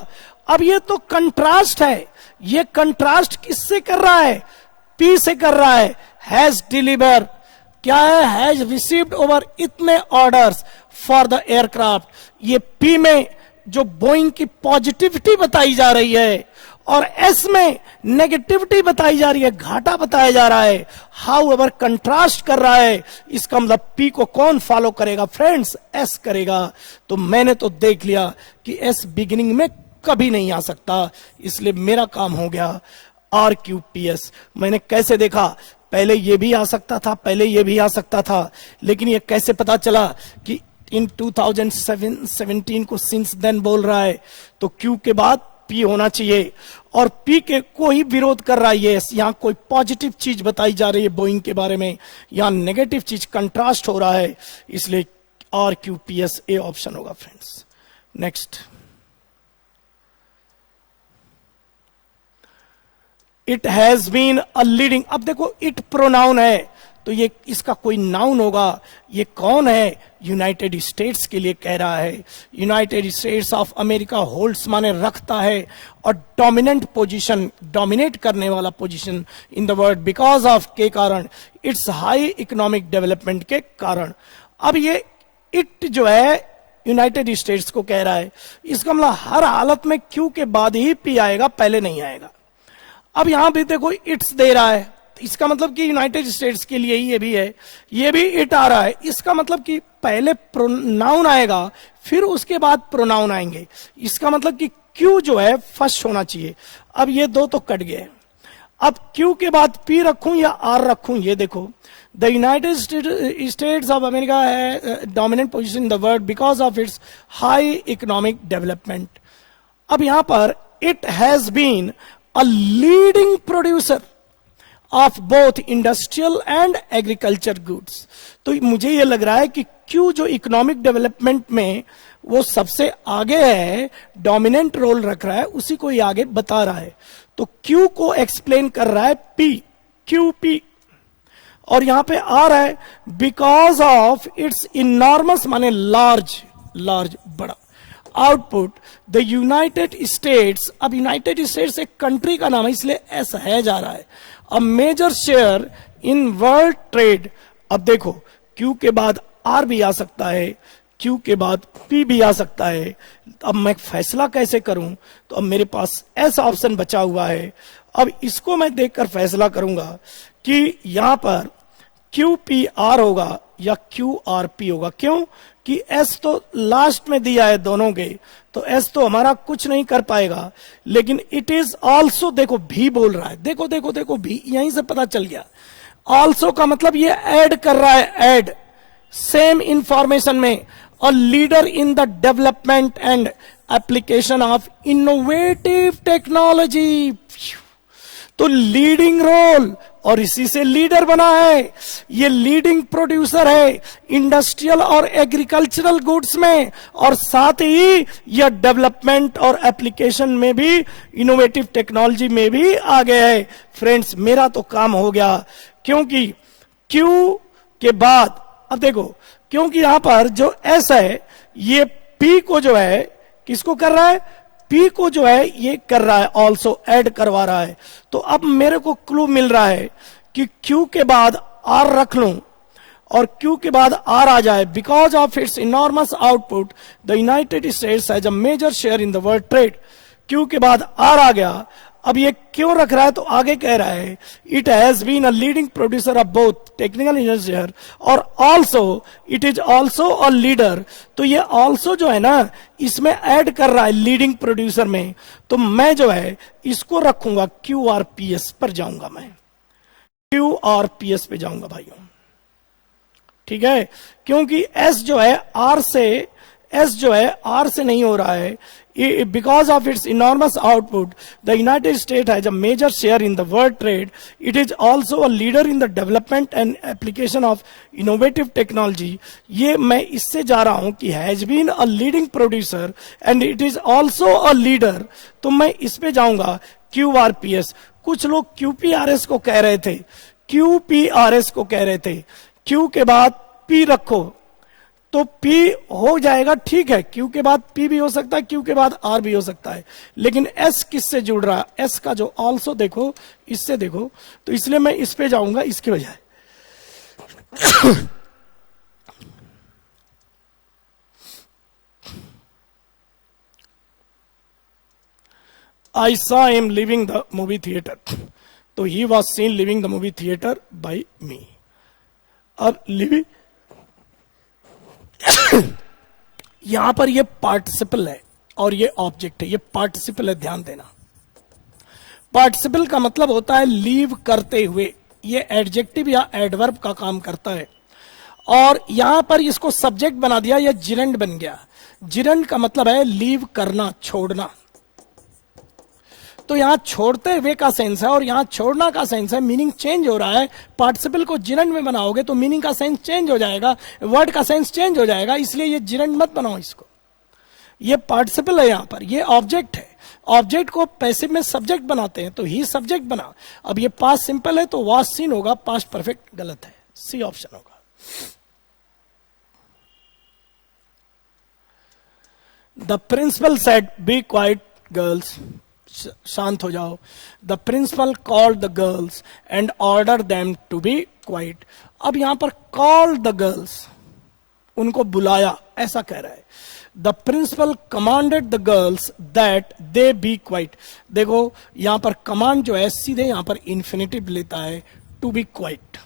अब ये तो कंट्रास्ट है, ये कंट्रास्ट किससे कर रहा है, पी से कर रहा है। हैज डिलीवर, क्या है, हैज रिसीव्ड ओवर इतने ऑर्डर्स फॉर द एयरक्राफ्ट। ये पी में जो बोइंग की पॉजिटिविटी बताई जा रही है, और एस में नेगेटिविटी बताई जा रही है, घाटा बताया जा रहा है। हाउ एवर कंट्रास्ट कर रहा है, इसका मतलब पी को कौन फॉलो करेगा फ्रेंड्स, एस करेगा। तो मैंने तो देख लिया कि एस बिगिनिंग में कभी नहीं आ सकता, इसलिए मेरा काम हो गया आर क्यू पी एस। मैंने कैसे देखा, पहले ये भी आ सकता था, पहले ये भी आ सकता था, लेकिन ये कैसे पता चला कि इन 2017 को सिंस देन बोल रहा है, तो क्यू के बाद पी होना चाहिए, और पी के को ही विरोध कर रहा है ये। यहां कोई पॉजिटिव चीज बताई जा रही है बोइंग के बारे में, यहां नेगेटिव चीज कंट्रास्ट हो रहा है, इसलिए R Q P S A option होगा friends. Next, it has been a leading, अब देखो इट प्रोनाउन है, तो ये इसका कोई नाउन होगा। ये कौन है, यूनाइटेड स्टेट्स के लिए कह रहा है। United States of America holds माने रखता है, और डोमिनेंट पोजीशन, डोमिनेट करने वाला position in the world, because of के कारण, इट्स हाई इकोनॉमिक डेवलपमेंट के कारण। अब ये इट जो है यूनाइटेड स्टेट्स को कह रहा है, इसका मतलब हर हालत में क्यू के बाद ही पी आएगा, पहले नहीं आएगा। अब यहां भी देखो इट्स दे रहा है, इसका मतलब कि यूनाइटेड स्टेट्स के लिए ही ये भी है, ये भी इट आ रहा है, इसका मतलब कि पहले प्रोनाउन आएगा, फिर उसके बाद प्रोनाउन आएंगे। इसका मतलब कि क्यू जो है फर्स्ट होना चाहिए। अब ये दो तो कट गए, अब क्यू के बाद पी रखूं या आर रखूं, ये देखो। The United States of America है dominant position in the world because of its high economic development. अब यहां पर it has been a leading producer of both industrial and agriculture goods. तो मुझे यह लग रहा है कि क्यू जो इकोनॉमिक डेवलपमेंट में वो सबसे आगे है, डोमिनेंट रोल रख रहा है, उसी को ये आगे बता रहा है। तो क्यू को एक्सप्लेन कर रहा है पी, क्यू पी, और यहां पे आ रहा है बिकॉज ऑफ इट्स इनॉर्मस माने लार्ज, लार्ज बड़ा आउटपुट द यूनाइटेड स्टेट्स। अब यूनाइटेड स्टेट्स एक कंट्री का नाम है, इसलिए एस है जा रहा है। A major share in world trade, अब देखो क्यू के बाद आर भी आ सकता है, क्यू के बाद पी भी आ सकता है। अब मैं फैसला कैसे करूं? तो अब मेरे पास ऐसा ऑप्शन बचा हुआ है, अब इसको मैं देखकर फैसला करूंगा कि यहां पर क्यू पी आर होगा या क्यू आर पी होगा। क्यों कि एस तो लास्ट में दिया है दोनों के, तो एस तो हमारा कुछ नहीं कर पाएगा, लेकिन इट इज ऑल्सो, देखो भी बोल रहा है, देखो देखो देखो भी, यहीं से पता चल गया। ऑल्सो का मतलब ये ऐड कर रहा है, ऐड सेम इंफॉर्मेशन में, a leader in the development and application of innovative technology. तो लीडिंग रोल, और इसी से लीडर बना है। ये लीडिंग प्रोड्यूसर है इंडस्ट्रियल और एग्रीकल्चरल गुड्स में, और साथ ही यह डेवलपमेंट और एप्लीकेशन में भी, इनोवेटिव टेक्नोलॉजी में भी आगे है। फ्रेंड्स मेरा तो काम हो गया, क्योंकि क्यू के बाद, अब देखो क्योंकि यहां पर जो एस है ये पी को जो है किसको कर रहा है, पी को जो है ये कर रहा है, ऑल्सो ऐड करवा रहा है। तो अब मेरे को क्लू मिल रहा है कि क्यू के बाद आर रख लूं और क्यू के बाद आर आ जाए। Because of its enormous output the United States has a major share in the world trade. Q के बाद आर आ गया। अब ये क्यों रख रहा है, तो आगे कह रहा है it has been a leading producer of both technical engineer और also it is also a leader. तो ये ऑल्सो जो है ना इसमें ऐड कर रहा है लीडिंग प्रोड्यूसर में, तो मैं जो है इसको रखूंगा क्यू आर पी एस पर जाऊंगा, मैं क्यू आर पी एस पे जाऊंगा भाइयों, ठीक है। क्योंकि एस जो है आर से, एस जो है आर से नहीं हो रहा है। Because of its enormous output, the United States has a major share in the world trade. It is also a leader in the development and application of innovative technology. ये मैं इससे जा रहा हूं कि has been a leading producer and it is also a leader. तो मैं इस पे जाऊंगा QRPS। कुछ लोग QPRS को कह रहे थे, QPRS को कह रहे थे, Q के बाद P रखो तो P हो जाएगा, ठीक है। Q के बाद P भी हो सकता है, Q के बाद R भी हो सकता है, लेकिन S किससे जुड़ रहा है, S का जो ऑल्सो देखो, इससे देखो, तो इसलिए मैं इस पे जाऊंगा इसके बजाय। I saw him leaving the movie theater, तो he was seen leaving the movie theater by me। अब लिविंग यहां पर ये पार्टिसिपल है और ये ऑब्जेक्ट है, ये पार्टिसिपल है, ध्यान देना। पार्टिसिपल का मतलब होता है लीव करते हुए, ये एडजेक्टिव या एडवर्ब का काम करता है, और यहां पर इसको सब्जेक्ट बना दिया, ये जिरंड बन गया। जिरंड का मतलब है लीव करना, छोड़ना। तो यहां छोड़ते हुए का सेंस है और यहां छोड़ना का सेंस है, मीनिंग चेंज हो रहा है। पार्टिसिपल को जिरंड में बनाओगे तो मीनिंग का सेंस चेंज हो जाएगा, वर्ड का सेंस चेंज हो जाएगा, इसलिए ये जिरंड मत बनाओ इसको। ये पार्टिसिपल है, यहां पर ये ऑब्जेक्ट है। ऑब्जेक्ट को पैसिव में सब्जेक्ट बनाते हैं, तो ही सब्जेक्ट बना। अब ये पास्ट सिंपल है तो वाज सीन होगा, पास्ट परफेक्ट गलत है, सी ऑप्शन होगा। The principal said be quiet girls, शांत हो जाओ। The principal called the girls and order them to be quiet. अब यहां पर कॉल्ड द गर्ल्स, उनको बुलाया, ऐसा कह रहा है। The principal commanded the girls that they be quiet. देखो यहां पर कमांड जो है सीधे यहां पर इंफिनिटिव लेता है, to be quiet.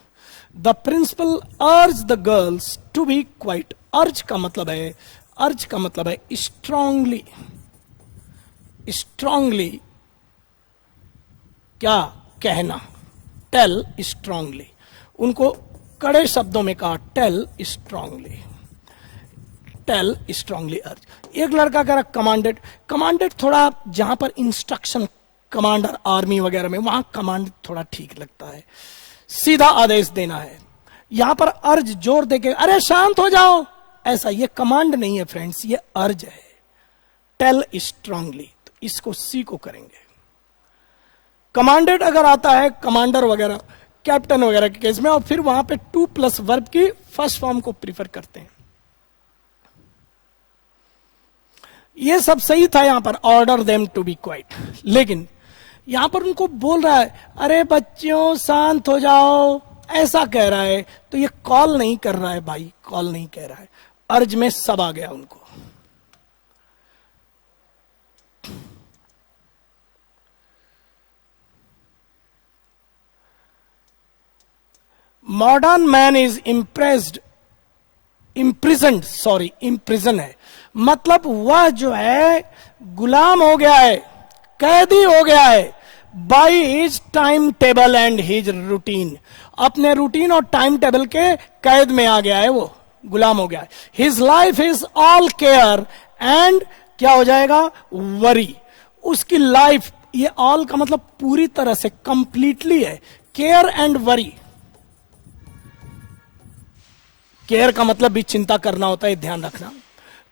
The principal urge the girls to be quiet. Urge का मतलब है, अर्ज का मतलब है स्ट्रांगली, स्ट्रांगली क्या कहना, टेल स्ट्रांगली। उनको कड़े शब्दों में कहा, टेल स्ट्रांगली, टेल स्ट्रांगली अर्ज। एक लड़का कह रहा कमांडेड। कमांडेड थोड़ा जहां पर इंस्ट्रक्शन, कमांडर आर्मी वगैरह में, वहां कमांड थोड़ा ठीक लगता है, सीधा आदेश देना है। यहां पर अर्ज जोर देके, अरे शांत हो जाओ, ऐसा, ये कमांड नहीं है फ्रेंड्स, ये अर्ज है, टेल स्ट्रांगली। इसको सी को करेंगे। कमांडेड अगर आता है कमांडर वगैरह, कैप्टन वगैरह के केस में, और फिर वहां पे टू प्लस वर्ब की फर्स्ट फॉर्म को प्रीफर करते हैं। ये सब सही था यहां पर, order them to be quiet, लेकिन यहां पर उनको बोल रहा है अरे बच्चियों शांत हो जाओ, ऐसा कह रहा है, तो ये कॉल नहीं कर रहा है भाई, कॉल नहीं कह रहा है, अर्ज में सब आ गया उनको। Modern man is impressed, imprison है, मतलब वह जो है गुलाम हो गया है, कैदी हो गया है, by his time table and his routine, अपने रूटीन और टाइम टेबल के कैद में आ गया है, वो गुलाम हो गया है। His life is all care and क्या हो जाएगा, वरी। उसकी लाइफ, ये ऑल का मतलब पूरी तरह से, कंप्लीटली है, केयर एंड वरी। केयर का मतलब भी चिंता करना होता है, ध्यान रखना।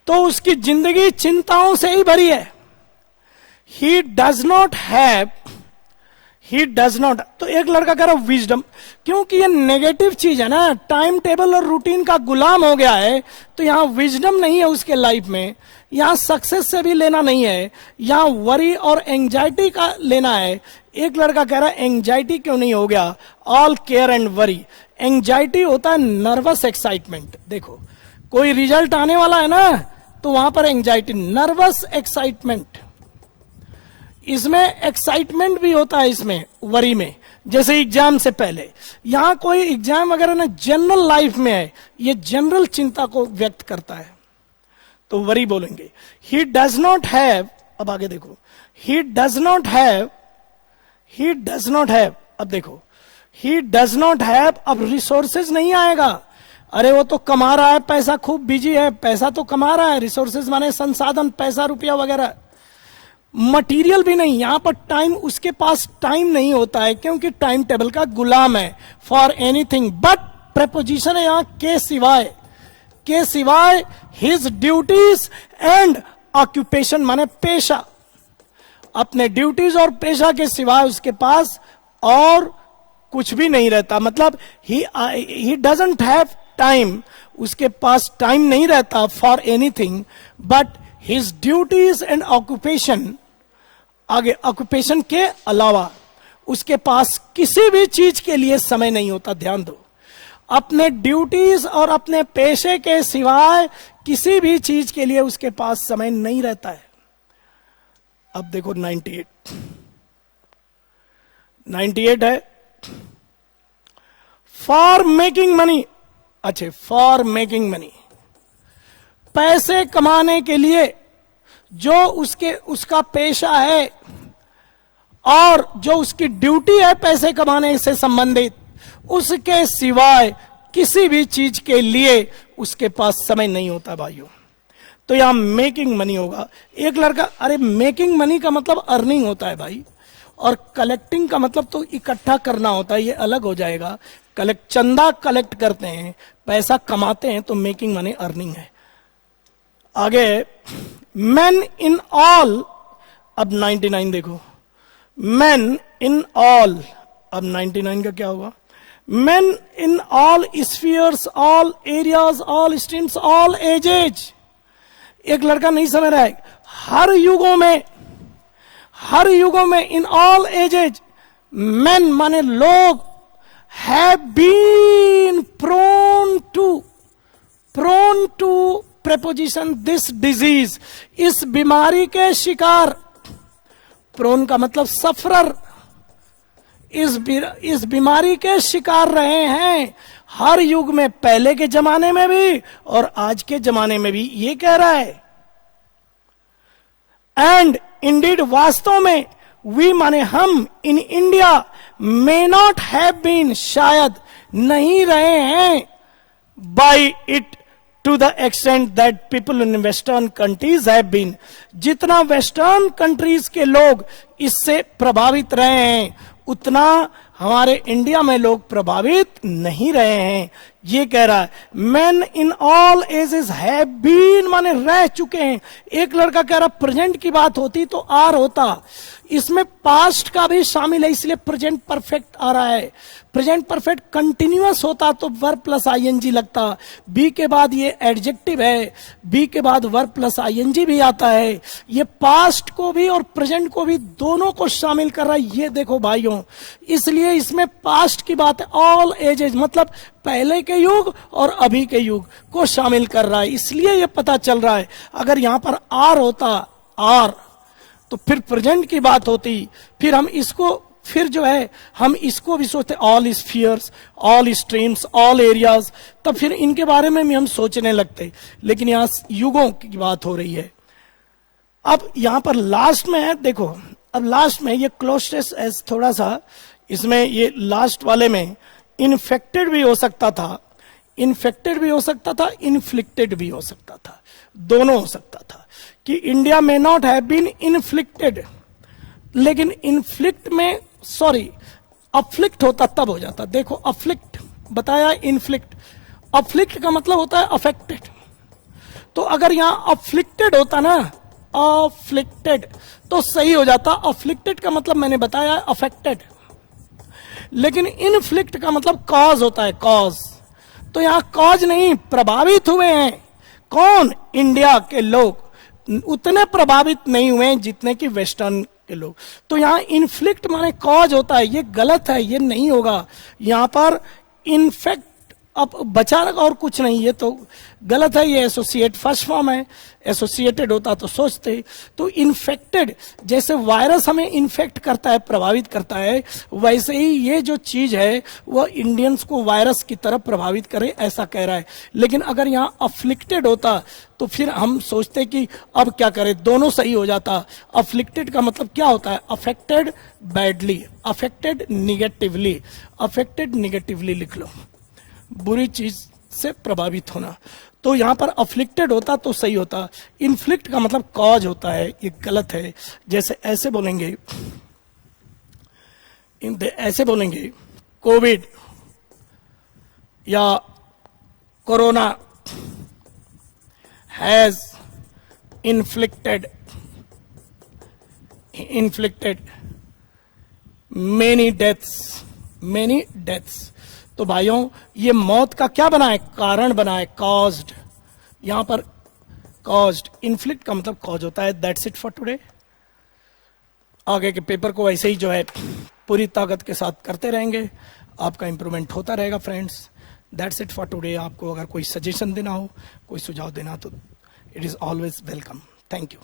तो उसकी जिंदगी चिंताओं से ही भरी है। ही डज नॉट, तो एक लड़का कह रहा विजडम, क्योंकि ये नेगेटिव चीज है ना, टाइम टेबल और रूटीन का गुलाम हो गया है, तो यहां विजडम नहीं है उसके लाइफ में, यहां सक्सेस से भी लेना नहीं है, यहां वरी और एंजाइटी का लेना है। एक लड़का कह रहा है एंजाइटी क्यों नहीं हो गया, all care and worry. Anxiety होता है नर्वस एक्साइटमेंट, देखो कोई रिजल्ट आने वाला है ना, तो वहां पर एंजाइटी, नर्वस एक्साइटमेंट। इसमें एक्साइटमेंट भी होता है, इसमें वरी में, जैसे एग्जाम से पहले। यहां कोई एग्जाम वगैरह ना, जनरल लाइफ में है, ये जनरल चिंता को व्यक्त करता है, तो वरी बोलेंगे। ही डज नॉट हैव, अब आगे देखो, ही डज नॉट हैव, अब देखो, ही डज नॉट हैव, अब रिसोर्सेज नहीं आएगा। अरे वो तो कमा रहा है पैसा, खूब बिजी है, पैसा तो कमा रहा है, रिसोर्सेज माने संसाधन, पैसा रुपया वगैरह, मटेरियल भी नहीं। यहां पर टाइम, उसके पास टाइम नहीं होता है, क्योंकि टाइम टेबल का गुलाम है, फॉर एनीथिंग बट, प्रेपोजिशन है यहां के सिवाय, हिज ड्यूटीज एंड ऑक्यूपेशन माने पेशा, अपने ड्यूटीज और पेशा के सिवाय उसके पास और कुछ भी नहीं रहता। मतलब ही डजंट हैव टाइम, उसके पास टाइम नहीं रहता for anything but his duties and occupation. आगे, ऑक्यूपेशन के अलावा उसके पास किसी भी चीज के लिए समय नहीं होता। ध्यान दो, अपने ड्यूटीज और अपने पेशे के सिवाय किसी भी चीज के लिए उसके पास समय नहीं रहता है। अब देखो 98 है, फॉर मेकिंग मनी। अच्छा, फॉर मेकिंग मनी, पैसे कमाने के लिए जो उसका पेशा है और जो उसकी ड्यूटी है पैसे कमाने से संबंधित, उसके सिवाय किसी भी चीज के लिए उसके पास समय नहीं होता भाइयों। तो यहां मेकिंग मनी होगा। एक लड़का, अरे मेकिंग मनी का मतलब अर्निंग होता है भाई, और कलेक्टिंग का मतलब तो इकट्ठा करना होता है, ये अलग हो जाएगा। चंदा कलेक्ट करते हैं, पैसा कमाते हैं, तो मेकिंग मनी अर्निंग है। आगे, men in all, अब 99 देखो, men in all, अब 99 का क्या होगा, men in all spheres, all areas, all streams, all ages। एक लड़का नहीं समझ रहा है, हर युगों में इन ऑल एजेज, men माने लोग, have been prone to preposition this disease, इस बीमारी के शिकार, प्रोन का मतलब सफरर, इस बीमारी के शिकार रहे हैं हर युग में, पहले के जमाने में भी और आज के जमाने में भी, ये कह रहा है। एंड इंडीड, वास्तव में, वी माने हम, in India, may not have been, शायद नहीं रहे हैं, by it to the extent that people in western countries have been, जितना वेस्टर्न कंट्रीज के लोग इससे प्रभावित रहे हैं, उतना हमारे इंडिया में लोग प्रभावित नहीं रहे हैं। ये कह रहा है men in all ages have been माने रह चुके हैं। एक लड़का कह रहा प्रेजेंट की बात होती तो आर होता, इसमें पास्ट का भी शामिल है इसलिए प्रेजेंट परफेक्ट आ रहा है। प्रेजेंट परफेक्ट कंटिन्यूअस होता तो वर्ब प्लस आईएनजी लगता। बी के बाद ये एडजेक्टिव है, बी के बाद वर्ब प्लस आईएनजी भी आता है। ये पास्ट को भी और प्रेजेंट को भी दोनों को शामिल कर रहा है। ये देखो भाइयों, इसलिए इसमें पास्ट की बात है, ऑल एजेस मतलब पहले के युग और अभी के युग को शामिल कर रहा है। इसलिए ये पता चल रहा है अगर यहां पर आर होता आर तो फिर प्रेजेंट की बात होती, फिर हम इसको फिर जो है हम इसको भी सोचते all spheres, all streams, all areas, तब फिर इनके बारे में भी हम सोचने लगते। लेकिन यहां युगों की बात हो रही है। अब यहां पर लास्ट में है, देखो अब लास्ट में ये क्लोजेस्ट एज थोड़ा सा इसमें ये लास्ट वाले में इन्फेक्टेड भी हो सकता था, इन्फेक्टेड भी हो सकता था, इन्फ्लिक्टेड भी हो सकता था, दोनों हो सकता था कि इंडिया में नॉट हैव बीन इन्फ्लिक्टेड, लेकिन इन्फ्लिक्ट में सॉरी अफ्लिक्ट होता तब हो जाता। देखो अफ्लिक्ट बताया, इन्फ्लिक्ट, अफ्लिक्ट का मतलब होता है अफेक्टेड। तो अगर यहां अफ्लिक्टेड होता ना, अफ्लिक्टेड तो सही हो जाता। अफ्लिक्टेड का मतलब मैंने बताया अफेक्टेड, लेकिन इन्फ्लिक्ट का मतलब कॉज होता है, कॉज। तो यहां कॉज नहीं, प्रभावित हुए हैं। कौन? इंडिया के लोग उतने प्रभावित नहीं हुए हैं जितने कि वेस्टर्न के लोग। तो यहां इन्फ्लिक्ट माने कॉज होता है, ये गलत है, ये नहीं होगा। यहां पर इनफेक्ट अब बचा और कुछ नहीं, ये तो गलत है। ये एसोसिएट फर्स्ट फॉर्म है, एसोसिएटेड होता तो सोचते। तो इन्फेक्टेड जैसे वायरस हमें इन्फेक्ट करता है, प्रभावित करता है, वैसे ही ये जो चीज है वह इंडियंस को वायरस की तरफ प्रभावित करे, ऐसा कह रहा है। लेकिन अगर यहाँ अफ्लिक्टेड होता तो फिर हम सोचते कि अब क्या करें, दोनों सही हो जाता। अफ्लिक्टेड का मतलब क्या होता है? Affected badly, affected negatively, affected negatively लिख लो, बुरी चीज से प्रभावित होना। तो यहां पर अफ्लिक्टेड होता तो सही होता। इन्फ्लिक्ट का मतलब कॉज होता है, ये गलत है। जैसे ऐसे बोलेंगे, ऐसे बोलेंगे कोविड या corona has inflicted many deaths. तो भाइयों ये मौत का क्या बना है? कारण बना है, कॉज्ड। यहां पर कॉज्ड, इन्फ्लिक्ट का मतलब कॉज होता है। That's it for today. आगे के पेपर को ऐसे ही जो है पूरी ताकत के साथ करते रहेंगे, आपका इंप्रूवमेंट होता रहेगा friends. That's it for today. आपको अगर कोई सजेशन देना हो, कोई सुझाव देना हो तो it is always welcome. Thank you.